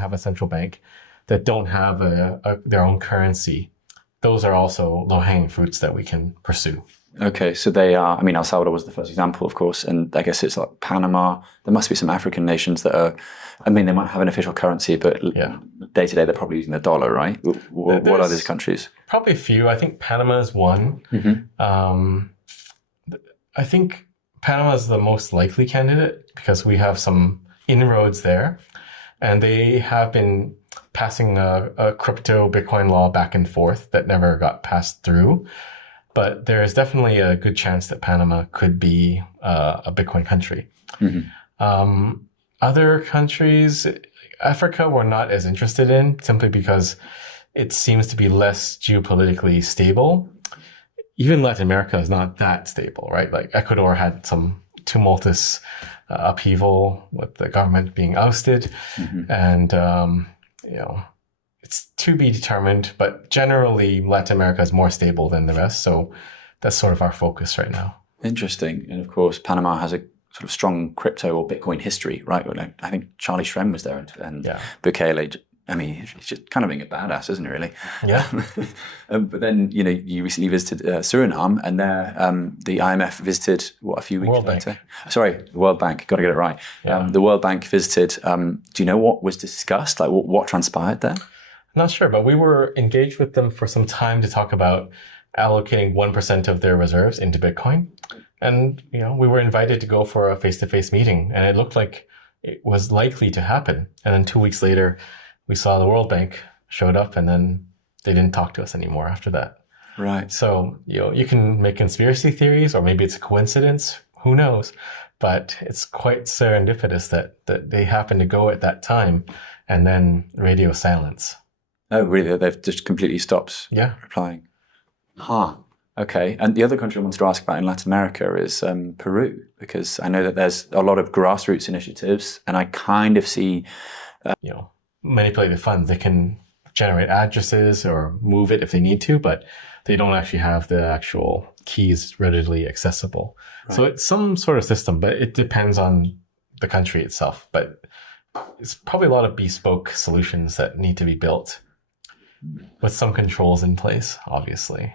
have a central bank, that don't have their own currency, those are also low-hanging fruits that we can pursue. Okay, so they are, I mean, El Salvador was the first example, of course, and I guess it's like Panama. There must be some African nations that are, I mean, they might have an official currency, but day to day they're probably using the dollar, right? What are these countries? Probably a few. I think Panama is one. I think Panama is the most likely candidate because we have some inroads there, and they have been passing a crypto Bitcoin law back and forth that never got passed through. But there is definitely a good chance that Panama could be a Bitcoin country. Other countries, Africa, we're not as interested in simply because it seems to be less geopolitically stable. Even Latin America is not that stable, right? Like Ecuador had some tumultuous upheaval with the government being ousted. And, it's to be determined, but generally Latin America is more stable than the rest. So that's sort of our focus right now. Interesting. And of course, Panama has a sort of strong crypto or Bitcoin history, right? I think Charlie Shrem was there and Bukele. I mean, he's just kind of being a badass, isn't he, really? Yeah. But then, you recently visited Suriname, and there the IMF visited, a few weeks later? Sorry, the World Bank. Got to get it right. Yeah. The World Bank visited. Do you know what was discussed? Like, what transpired there? I'm not sure, but we were engaged with them for some time to talk about allocating 1% of their reserves into Bitcoin. And, we were invited to go for a face-to-face meeting, and it looked like it was likely to happen. And then 2 weeks later, we saw the World Bank showed up, and then they didn't talk to us anymore after that. Right. So, you can make conspiracy theories, or maybe it's a coincidence. Who knows? But it's quite serendipitous that they happened to go at that time, and then radio silence. Oh, really? They've just completely stopped replying. Okay. And the other country I wanted to ask about in Latin America is Peru, because I know that there's a lot of grassroots initiatives, and I kind of see... manipulate the funds. They can generate addresses or move it if they need to, but they don't actually have the actual keys readily accessible. Right. So it's some sort of system, but it depends on the country itself. But it's probably a lot of bespoke solutions that need to be built with some controls in place, obviously.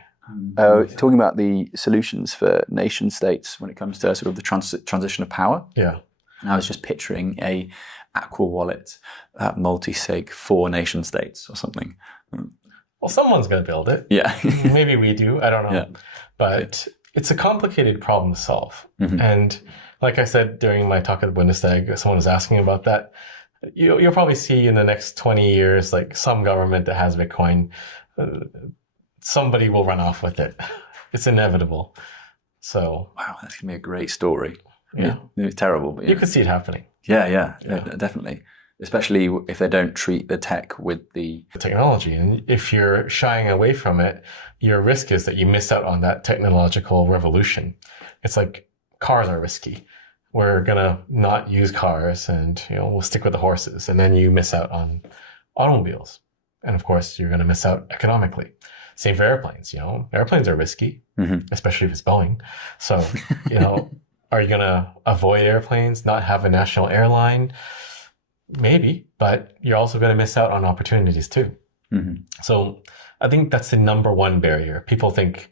Talking about the solutions for nation states when it comes to sort of the transition of power. Yeah. And I was just picturing a Aqua wallet multi-sig for nation states or something. Well, someone's going to build it. Yeah. Maybe we do. I don't know. Yeah. But it's a complicated problem to solve. And like I said during my talk at the Bundestag, someone was asking about that. You'll probably see in the next 20 years, like some government that has Bitcoin, somebody will run off with it. It's inevitable. So. Wow, that's going to be a great story. Yeah. It's terrible. But you could see it happening. Yeah, definitely. Especially if they don't treat the tech with the technology. And if you're shying away from it, your risk is that you miss out on that technological revolution. It's like cars are risky. We're going to not use cars and, we'll stick with the horses. And then you miss out on automobiles. And of course, you're going to miss out economically. Same for airplanes. Airplanes are risky, especially if it's Boeing. So, are you going to avoid airplanes, not have a national airline? Maybe, but you're also going to miss out on opportunities too. So I think that's the number one barrier. People think,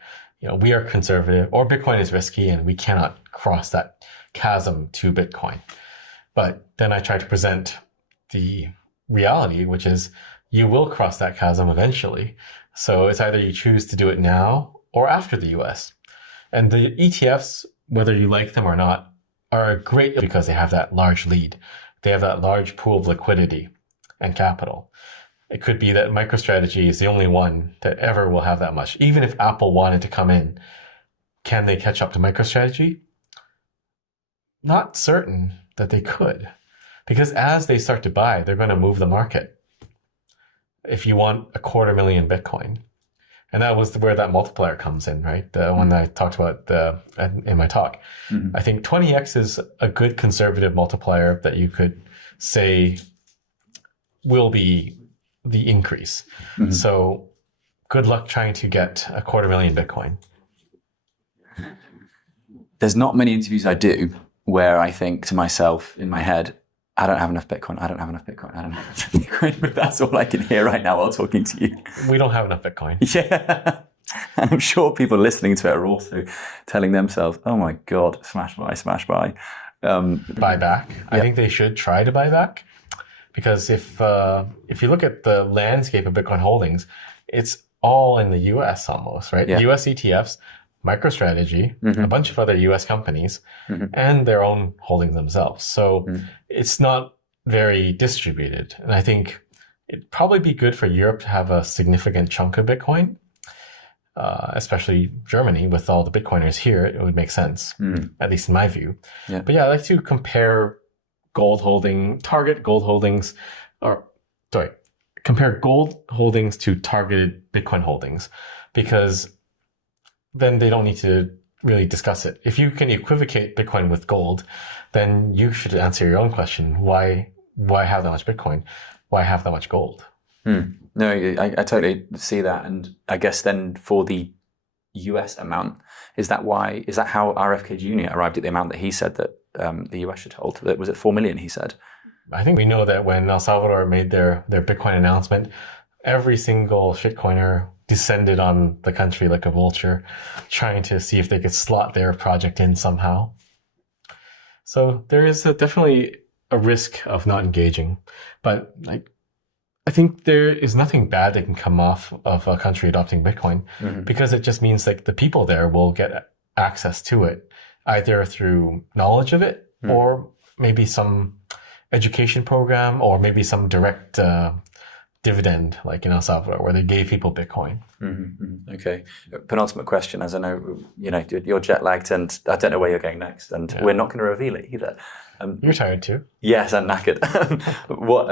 we are conservative or Bitcoin is risky and we cannot cross that chasm to Bitcoin. But then I try to present the reality, which is you will cross that chasm eventually. So it's either you choose to do it now or after the US. And the ETFs, whether you like them or not, are great because they have that large lead. They have that large pool of liquidity and capital. It could be that MicroStrategy is the only one that ever will have that much. Even if Apple wanted to come in, can they catch up to MicroStrategy? Not certain that they could. Because as they start to buy, they're going to move the market. If you want 250,000 Bitcoin. And that was where that multiplier comes in, right? The one that I talked about in my talk. I think 20x is a good conservative multiplier that you could say will be the increase. So good luck trying to get 250,000 Bitcoin. There's not many interviews I do where I think to myself in my head, I don't have enough Bitcoin. I don't have enough Bitcoin. I don't have enough Bitcoin. But that's all I can hear right now while talking to you. We don't have enough Bitcoin. Yeah. And I'm sure people listening to it are also telling themselves, oh my God, smash buy, smash buy. Buy back. Yeah. I think they should try to buy back. Because if you look at the landscape of Bitcoin holdings, it's all in the US almost, right? Yeah. US ETFs, MicroStrategy, a bunch of other US companies, and their own holdings themselves. So it's not very distributed. And I think it'd probably be good for Europe to have a significant chunk of Bitcoin, especially Germany with all the Bitcoiners here. It would make sense, at least in my view. Yeah. But yeah, I like to compare target gold holdings, compare gold holdings to targeted Bitcoin holdings, because then they don't need to really discuss it. If you can equivocate Bitcoin with gold, then you should answer your own question. Why have that much Bitcoin? Why have that much gold? No, I totally see that. And I guess then for the US amount, is that how RFK Jr. arrived at the amount that he said that the US should hold? Was it 4 million, he said? I think we know that when El Salvador made their Bitcoin announcement, every single shitcoiner descended on the country like a vulture, trying to see if they could slot their project in somehow. So there is definitely a risk of not engaging. But I think there is nothing bad that can come off of a country adopting Bitcoin, because it just means like the people there will get access to it, either through knowledge of it or maybe some education program, or maybe some direct dividend, like in El Salvador, where they gave people Bitcoin. Okay. Penultimate question, as I know, you're jet lagged, and I don't know where you're going next, and we're not going to reveal it either. You're tired too. Yes, I'm knackered. What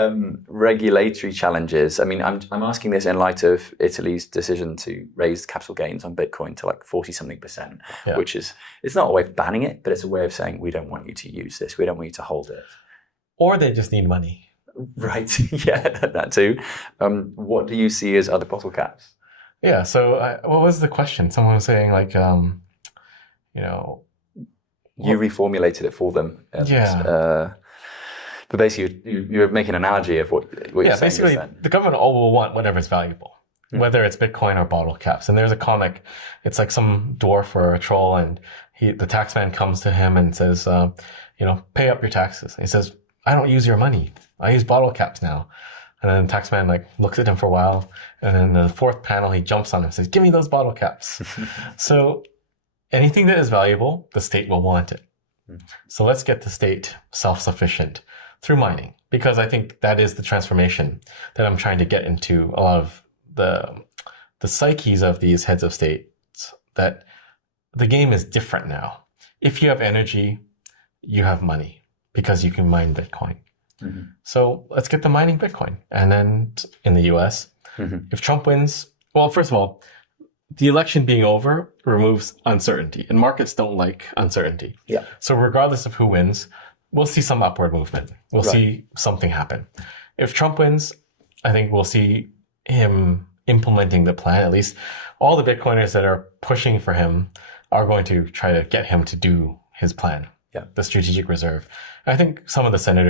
regulatory challenges? I mean, I'm asking this in light of Italy's decision to raise capital gains on Bitcoin to like 40-something%, which is, it's not a way of banning it, but it's a way of saying, we don't want you to use this. We don't want you to hold it. Or they just need money. Right. Yeah, that too. What do you see as other bottle caps? Yeah. So what was the question? Someone was saying like, you reformulated it for them. And, but basically, you're making an analogy of what you're saying. Basically, the government all will want whatever's valuable, whether it's Bitcoin or bottle caps. And there's a comic. It's like some dwarf or a troll, and the taxman comes to him and says, pay up your taxes. And he says, I don't use your money. I use bottle caps now. And then the taxman looks at him for a while. And then in the fourth panel, he jumps on him and says, give me those bottle caps. So anything that is valuable, the state will want it. So let's get the state self-sufficient through mining, because I think that is the transformation that I'm trying to get into a lot of the psyches of these heads of states, that the game is different now. If you have energy, you have money, because you can mine Bitcoin. So let's get the mining Bitcoin. And then in the US, if Trump wins, well, first of all, the election being over removes uncertainty, and markets don't like uncertainty. Yeah. So regardless of who wins, we'll see some upward movement. We'll see something happen. If Trump wins, I think we'll see him implementing the plan. At least all the Bitcoiners that are pushing for him are going to try to get him to do his plan. Yeah. The strategic reserve. I think some of the senators